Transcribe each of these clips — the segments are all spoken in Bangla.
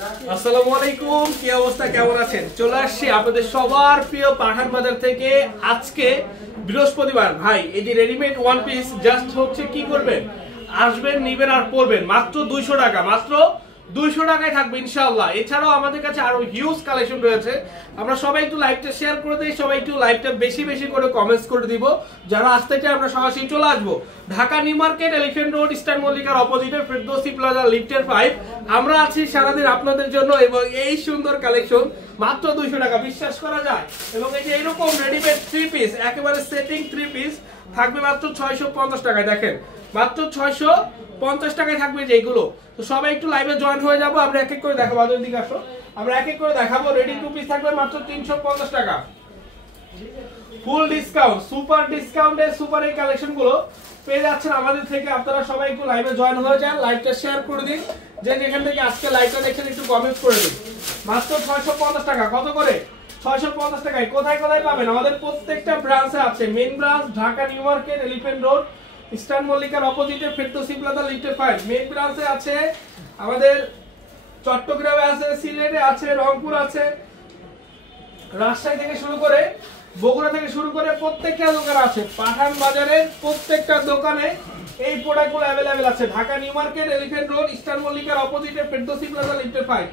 আসসালামু আলাইকুম, কি অবস্থা, কেমন আছেন? চলে আসছি আপনাদের সবার প্রিয় পাঠান বাজার থেকে। আজকে বৃহস্পতিবার ভাই, এই যে রেডিমেড ওয়ান পিস জাস্ট হচ্ছে কি করবেন, আসবেন, নিবেন আর পরবেন মাত্র 200 টাকা, মাত্র 200 টাকায় থাকবে ইনশাআল্লাহ। এছাড়াও আমাদের কাছে আরো হিউজ কালেকশন রয়েছে। আমরা সবাই একটু লাইভটা শেয়ার করে দিই, সবাই একটু লাইভটা বেশি বেশি করে কমেন্টস করে দিব। যারা আসতে চায় আমরা সরাসরি চলে আসবো Dhaka new market, elephant road, eastern মল্লিকার অপোজিটে ফেরদৌসি প্লাজা, লিফটের 5। আমরা আছি সারাদিন আপনাদের জন্য এবং এই সুন্দর কালেকশন মাত্র 200 টাকা, বিশ্বাস করা যায়। এবং এই যে এরকম রেডিমেড 3 পিস, একেবারে সেটিং 3 পিস থাকবে মাত্র 650 টাকায়। দেখেন মাত্র 650 টাকায় থাকবে যেগুলো। তো সবাই একটু লাইভে জয়েন হয়ে যাবো, আমরা এক এক করে দেখাবো। আমাদের দিকে আসো, আমরা এক এক করে দেখাবো। রেডি 2 পিস থাকবে মাত্র 350 টাকা, ফুল ডিসকাউন্ট, সুপার ডিসকাউন্টে সুপার এই কালেকশন গুলো পেয়ে যাচ্ছেন আমাদের থেকে। আপনারা সবাই একটু লাইভে জয়েন হয়ে যান, লাইভটা শেয়ার করে দিন, যে যেখান থেকে আজকে লাইভটা দেখছেন একটু কমেন্ট করে দিন। মাত্র 650 টাকা, কত করে? 650 টাকায়। কোথায় কোথায় পাবেন? আমাদের প্রত্যেকটা ব্রাঞ্চে আছে। Main branch Dhaka new market, elephant road, eastern মল্লিকার অপোজিটে ফেরদৌসি প্লাজা, লিফটের 5। মেইন ব্রাঞ্চে আছে আমাদের চট্টগ্রামে আছে, সিলেটে আছে, রংপুর আছে, রাজশাহী থেকে শুরু করে বগুড়া থেকে শুরু করে প্রত্যেকটা দোকান আছে। পাঠান বাজারের প্রত্যেকটা দোকানে এই প্রোডাক্টগুলো अवेलेबल আছে। Dhaka new market, elephant road, eastern মল্লিকার অপোজিটে ফেরদৌসি প্লাজা, লিফটের 5।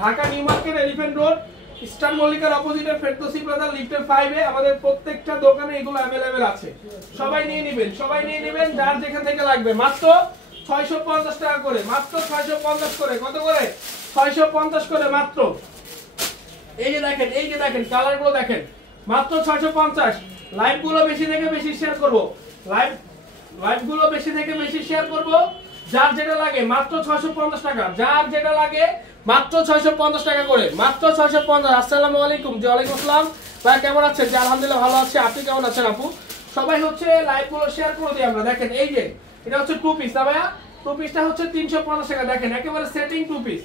Dhaka new market, elephant road, eastern মল্লিকার অপোজিটে ফেরদৌসি প্লাজা, লিফটের 5 এ আমাদের প্রত্যেকটা দোকানে এগুলো अवेलेबल আছে। সবাই নিয়ে নেবেন, সবাই নিয়ে নেবেন, যার যেখান থেকে লাগবে। মাত্র 650 টাকা করে, মাত্র 650 করে। কত করে? 650 করে মাত্র। এই যে দেখেন, এই যে দেখেন কালারগুলো দেখেন, মাত্র 650। লাইভগুলো বেশি থেকে বেশি শেয়ার করব, লাইভগুলো বেশি থেকে বেশি শেয়ার করব। যার যেটা লাগে মাত্র 650 টাকা, যার যেটা লাগে মাত্র 650 টাকা করে, মাত্র 650। আসসালামু আলাইকুম। জি ওয়ালাইকুম আসসালাম ভাই, কেমন আছেন? জি আলহামদুলিল্লাহ ভালো আছি, আপনি কেমন আছেন আপু? সবাই হচ্ছে লাইভগুলো শেয়ার করে দিই আমরা। দেখেন এই যে এটা হচ্ছে 2 পিস না ভাইয়া, 2 পিসটা হচ্ছে 350 টাকা। দেখেন একেবারে সেটিং 2 পিস,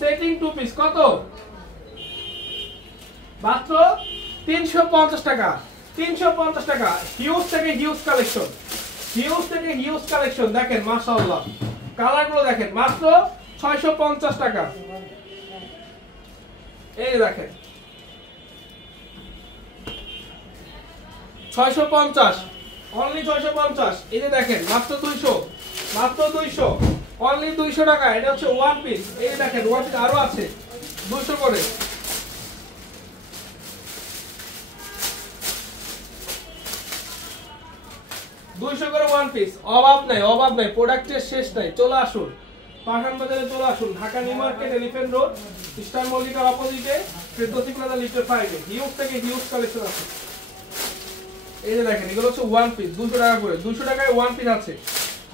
সেটিং 2 পিস। কত? মাত্র 350 টাকা, 350 টাকা। হিউজ থেকে হিউজ কালেকশন, হিউজ থেকে হিউজ কালেকশন। দেখেন মাশাআল্লাহ, কালারগুলো দেখেন, মাত্র 650 টাকা। এই দেখেন 650, অনলি 650। এই যে দেখেন মাত্র 200, মাত্র 200, অনলি 200 টাকা। এটা হচ্ছে ওয়ান পিস। এই দেখেন ওয়ান পিস আরো আছে 200 করে। 200 করে ওয়ান পিস। অভাব নাই, অভাব নাই, প্রোডাক্টের শেষ নাই। চলে আসুন পাঠান বাজারে, চলে আসুন Dhaka new market, elephant road, eastern মল্লিকার অপোজিটে ফেরদৌসি প্লাজা, লিফটের 5 এ হিউজ থেকে হিউজ কালেকশন আছে। এই যে দেখেন এগুলো হচ্ছে ওয়ান পিস, 200 টাকা করে। 200 টাকায় ওয়ান পিস আছে।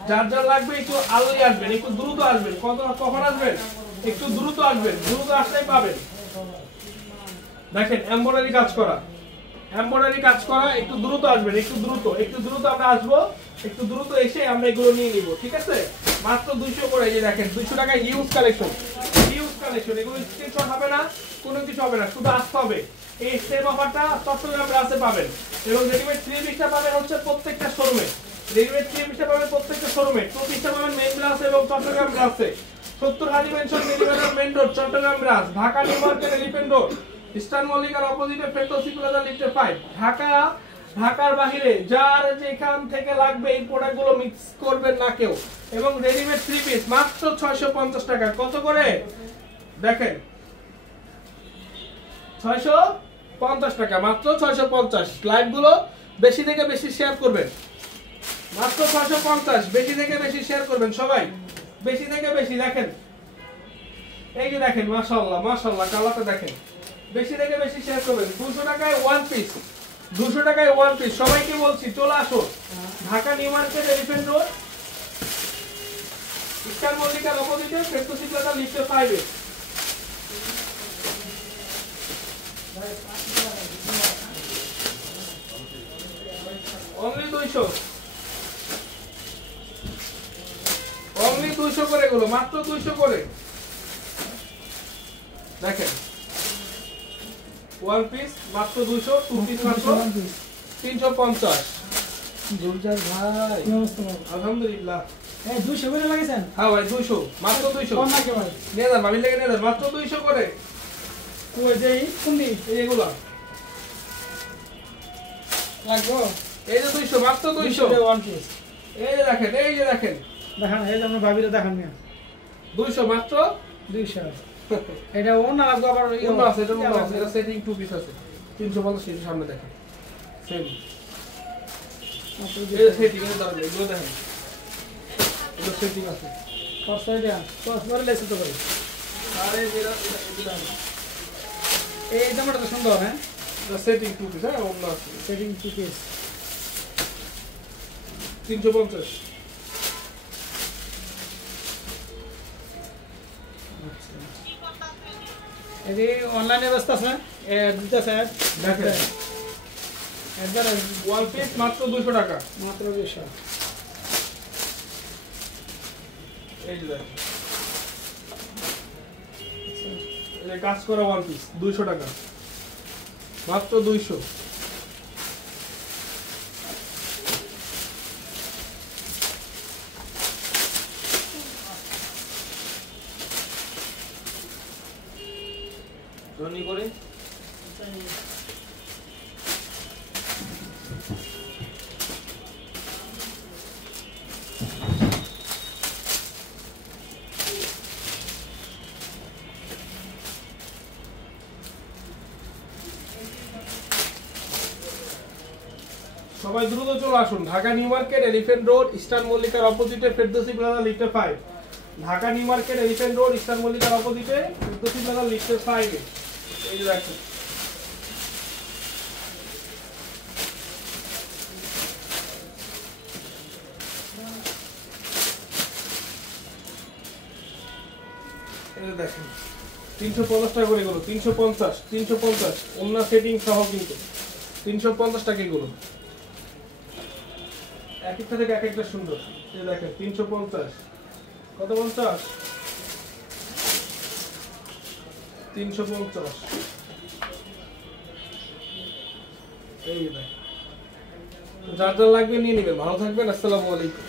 যার যার লাগবে একটু আলোই আসবেন, একটু দ্রুত আসবেন। কখন আসবেন? একটু দ্রুত আসবেন, দ্রুত আসলেই পাবেন। দেখেন এমব্রয়ডারি কাজ করা, এমব্রয়ডারি কাজ করা। একটু দ্রুত আসবেন, একটু দ্রুত, একটু দ্রুত আমরা আসবো, একটু দ্রুত এসে আমরা এগুলো নিয়ে নিব, ঠিক আছে? মাত্র 200 করে। এই যে দেখেন 200 টাকায় হিউজ কালেকশন, হিউজ কালেকশন। এগুলো স্ক্রিনশট হবে না, কোনো কিছু হবে না, শুধু আসতে হবে। এই সেম অফারটা চট্টগ্রাম ব্রাঞ্চে পাবেন। এবং রেডিমেড 3 পিসটা পাবেন হচ্ছে প্রত্যেকটা শোরুমে, রেডিমেড 3 পিসটা পাবেন প্রত্যেকটা শোরুমে। 2 পিসটা পাবেন মেইন ব্রাঞ্চে এবং চট্টগ্রাম ব্রাঞ্চে। 70 Haji mansion, medical main road, Chattogram branch, Dhaka new market, elephant road, eastern মল্লিকার অপোজিটে ফেরদৌসি প্লাজা, লিফটের 5। ঢাকা, ঢাকার বাইরে যার যেখান থেকে লাগবে এই প্রোডাক্টগুলো মিক্স করবেন না কেউ। এবং রেডিমেড 3 পিস মাত্র 650 টাকা। কত করে? দেখেন 650 টাকা, মাত্র 650। লাইভগুলো বেশি থেকে বেশি শেয়ার করবেন, মাত্র 650। বেশি থেকে বেশি শেয়ার করবেন সবাই, বেশি থেকে বেশি। দেখেন এই যে দেখেন মাশাআল্লাহ, মাশাআল্লাহ, কালারটা দেখেন। বেশি থেকে বেশি শেয়ার করবেন। 200 টাকায় ওয়ান পিস, 200 টাকায় ওয়ান পিস। সবাইকে বলছি চলে আসো Dhaka new market, elephant road, eastern মল্লিকার অপোজিটে ফেরদৌসি প্লাজা, লিফটের 5 এ। অনলি 200, অনলি 200 করে গুলো, মাত্র 200 করে। দেখেন ওয়ান পিস মাত্র 200, 2 পিস মাত্র 350। গুলজার ভাই আলহামদুলিল্লাহ। এই 200 করে লাগাইছেন? হ্যাঁ ভাই 200 মাত্র 200 কোন নাকি ভাই? নিয়ে যান ভাবি লেগে নিয়ে যান মাত্র 200 করে। ওই যে কোনটি এই এগুলা লাগবো? এই যে 200 মাত্র 200 ওয়ান পিস এই যে দেখেন দেখান, এই যে আমরা ভাবিরে দেখান মিয়া 200 মাত্র 200 এটা ওন না লাগবো আবার অন্য আছে এটা অন্য আছে এটা সেটিং টু পিস আছে 350 এর সামনে দেখেন সেম এই সেটিং এর দাঁড়ান এগুলো দেখেন এগুলো সেটিং আছে কষ্ট এটা কষ্ট করে লেসে তো ভাই। আরে এরা এটা এই জামাটা তো সুন্দর হ্যাঁ, এটা সেটিং টু পিস হ্যাঁ অন্য আছে সেটিং টু পিস 350 এই অনলাইনে ব্যবস্থা আছে এ দিতে স্যার দেখেন একবার ওয়ান পিস মাত্র 200 টাকা মাত্র 200 এই যে দেখেন এই কাজ করা ওয়ান পিস 200 টাকা মাত্র 200 ধনী করে সবাই দ্রুত চলে আসুন Dhaka new market elephant road eastern মল্লিকার অপোজিটে ফেরদৌসি প্লাজা লিফটে 5 Dhaka new market elephant road eastern মল্লিকার অপোজিটে ফেরদৌসি প্লাজা লিফটে 5 এই যে দেখুন এই যে দেখেন 350 টাকা করে এগুলো 350 অন্য সেটিং সহ কিন্তু 350 টাকা এগুলো এক একটা থেকে এক একটা সুন্দর এই দেখেন 350 কত 50 350 এই দেখেন যার যার লাগবে নিয়ে নেবেন ভালো থাকবেন আসসালামু আলাইকুম।